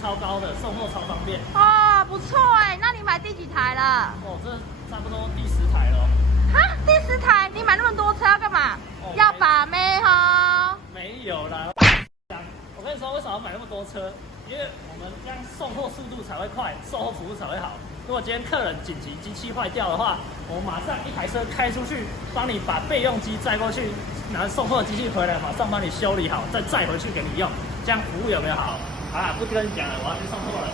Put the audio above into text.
超高的，送货超方便。哦，不错哎，那你买第几台了？哦，这差不多第10台了。哈，第10台，你买那么多车要干嘛？哦、要把妹哈？没有啦，我跟你说，为什么要买那么多车？因为我们这样送货速度才会快，售后服务才会好。如果今天客人紧急机器坏掉的话，我们马上一台车开出去，帮你把备用机载过去，拿送货机器回来，马上帮你修理好，再载回去给你用，这样服务有没有好？好啦，不跟你讲了，我要去送货了。